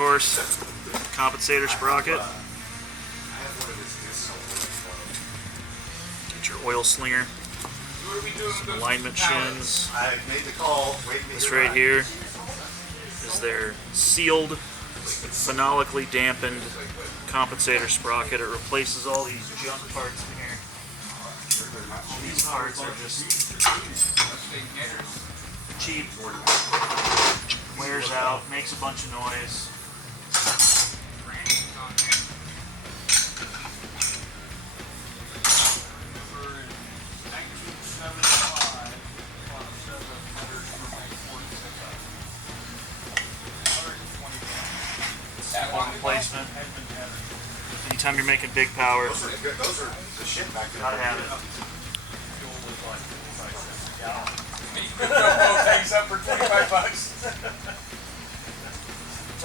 Darkhorse Compensator Sprocket. Get your oil slinger. Some alignment shins. This right here is their sealed, phenolically dampened compensator sprocket. It replaces all these junk parts in here. These parts are just cheap, wears out, makes a bunch of noise. Replacement. Anytime you're making big power, those are the shit back there. gotta have it. Takes up for $25.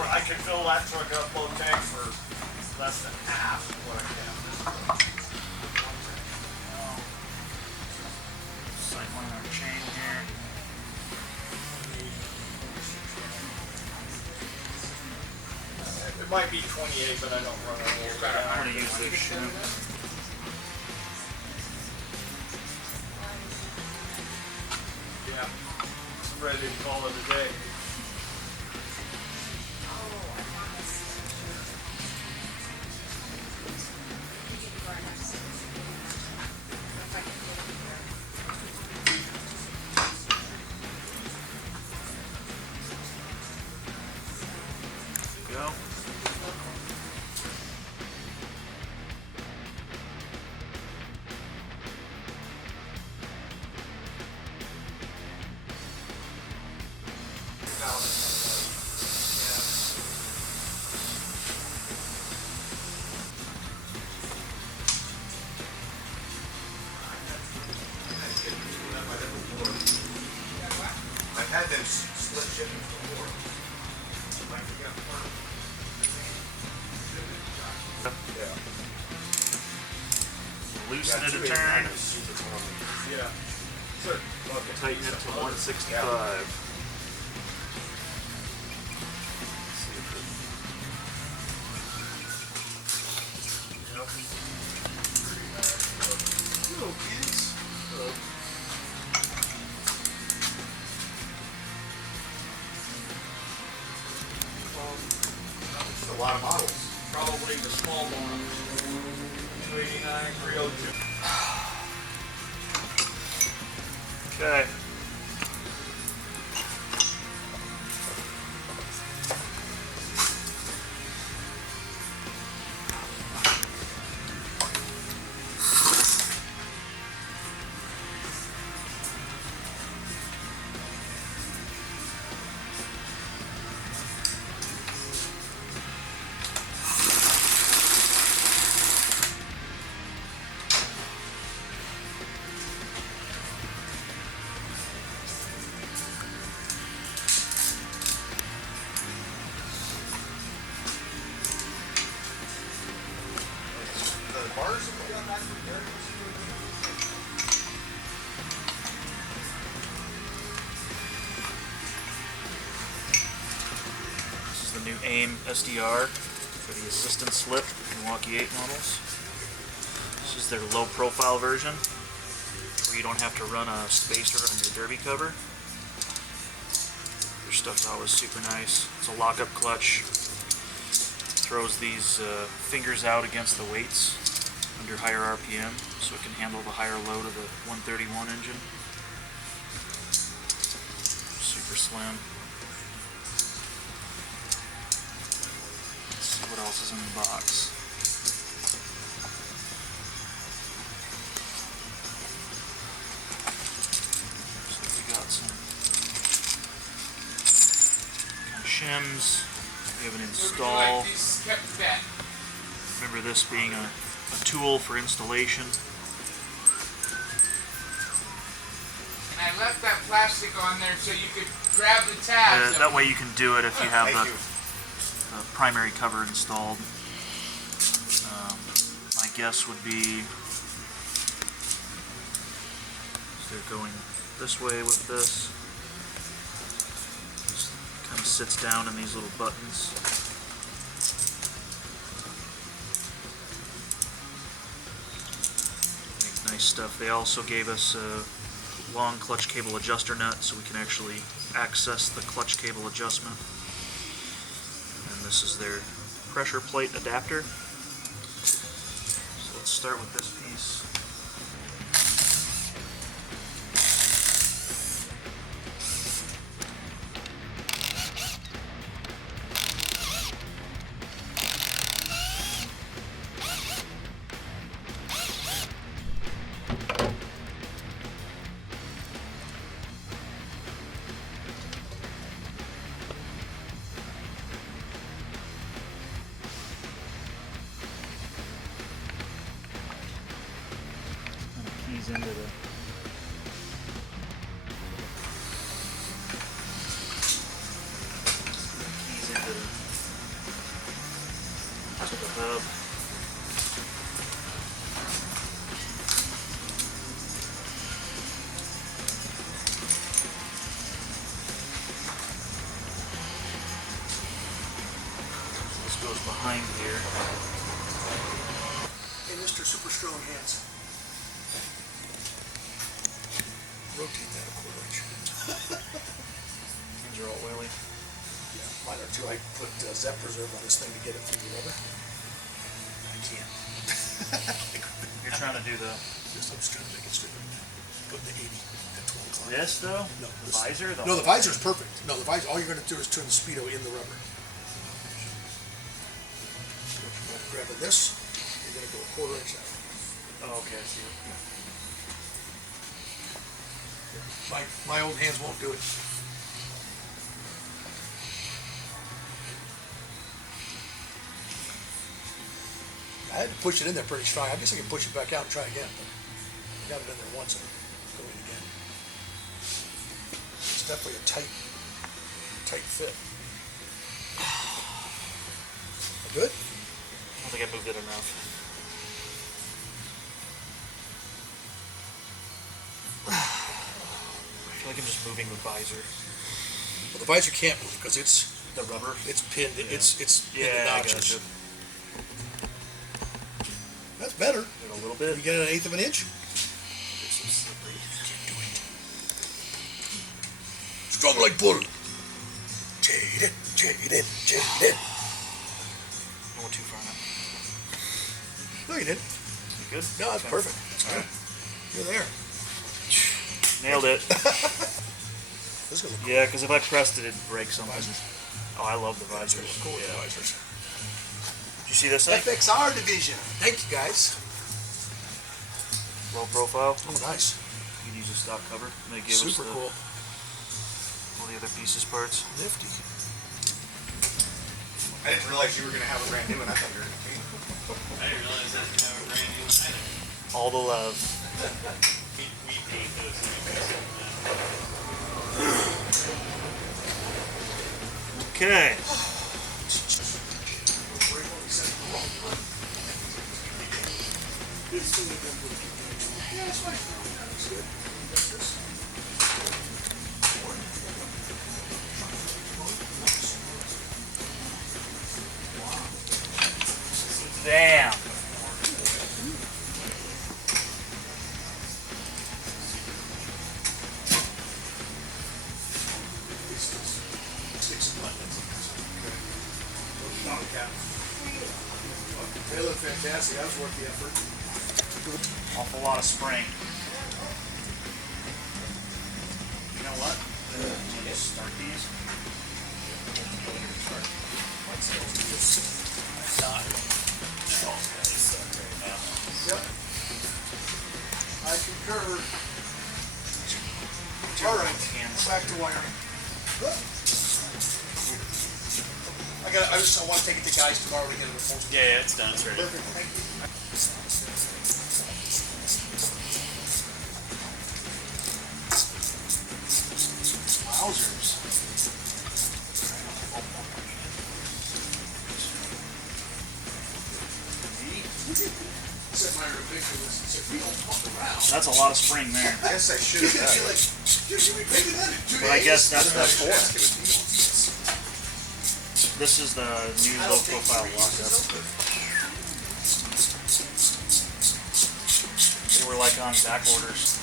I can fill that truck up low tank for less than half of what I can. Sightline our chain here. It might be 28, but I don't run it all. I'm going to use this shim. Yeah, I'm ready to call it a day. Go. I've had them split shipping before. Loosen it a turn. Yeah. Sir. Tighten it to 165. Hello, kids. It's a lot of models. Probably the small one. 289, 302. Okay. Bars? This is the new AIM SDR for the assistant slip Milwaukee 8 models. This is their low profile version where you don't have to run a spacer on your derby cover. Their stuff's always super nice. It's a lockup clutch. Throws these fingers out against the weights under higher RPM so it can handle the higher load of the 131 engine. Super slim. Let's see what else is in the box. So we got some kind of shims. We have an install. Remember this being a tool for installation. And I left that plastic on there so you could grab the tabs. That way you can do it if you have the primary cover installed. My guess would be they're going this way with this. Just kind of sits down in these little buttons. Nice stuff. They also gave us a long clutch cable adjuster nut so we can actually access the clutch cable adjustment. And this is their pressure plate adapter. So let's start with this piece. Keys into the hub. This goes behind here. Hey, Mr. Super Strong Hands. Rotate that a quarter inch. Things are all oily. Yeah, mine are too. I put Zep Preserve on this thing to get it through the rubber. I can't. You're trying to do the Just I'm just trying to make it straight right now. Putting the 80 at 12 o'clock. this though? No, The this- visor? No, the visor's perfect. No, the visor. All you're going to do is turn the speedo in the rubber. Grabbing this, you're going to go a quarter inch out. Oh, okay, I see it. My old hands won't do it. I had to push it in there pretty strong. I guess I can push it back out and try again, but I got it in there once and go in again. It's definitely a tight fit. Good? I don't think I moved it enough. I feel like I'm just moving the visor. Well, the visor can't move because it's The rubber? pinned. Yeah. It's in the Yeah, I notches. gotcha. That's better. In a little bit. You get an eighth of an inch. It's so slippery. Can't do it. Strong like butter. Jaden. I went too far now. No, you didn't. You good? No, that's Okay. perfect. That's good. You're there. Nailed it. This is gonna look Yeah, because if I pressed it, it'd break something. Visors. Oh, I love the visors. cool with the Yeah. visors. Did you see this thing? FXR division. Thank you, guys. Low profile. Oh, nice. You can use a stock cover. And they gave us Super the, cool. all the other pieces parts. Nifty. I didn't realize you were gonna have a brand new one. I thought you were gonna clean it. I didn't realize that you have a brand new one either. All the love. We paid those things. Okay. Damn. They look fantastic. That was worth the effort. Awful lot of spring. You know what? We'll just start these. Yep. I concur. All right. Back to wiring. I want to take it to guys tomorrow to get it full. Yeah, it's done. It's ready. Perfect. Thank you. Wowzers. Said my ridiculous. Said we don't fuck around. That's a lot of spring there. I guess I should have done it. Like, you should be picking that at 2 But I guess that's what Ask for. him if he wants this. This is the new low profile lockup. They So we're like on back orders.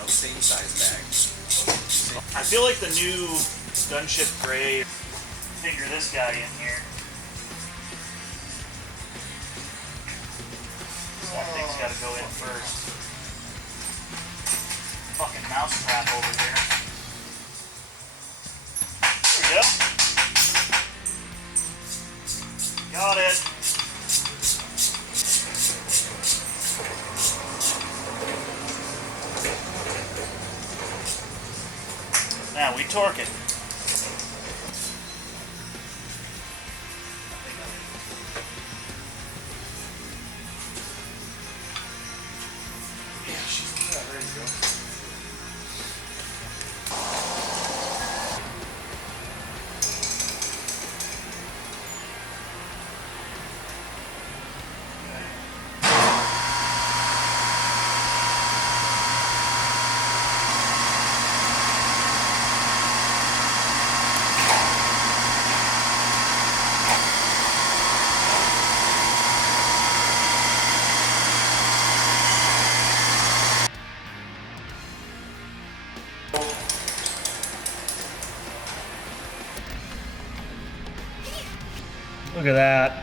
Oh, same size bag. I feel like the new gunship gray. Figure this guy in here. That thing's got to go in first. Fucking mouse trap over here. There we go. Got it. Now we torque it. Look at that.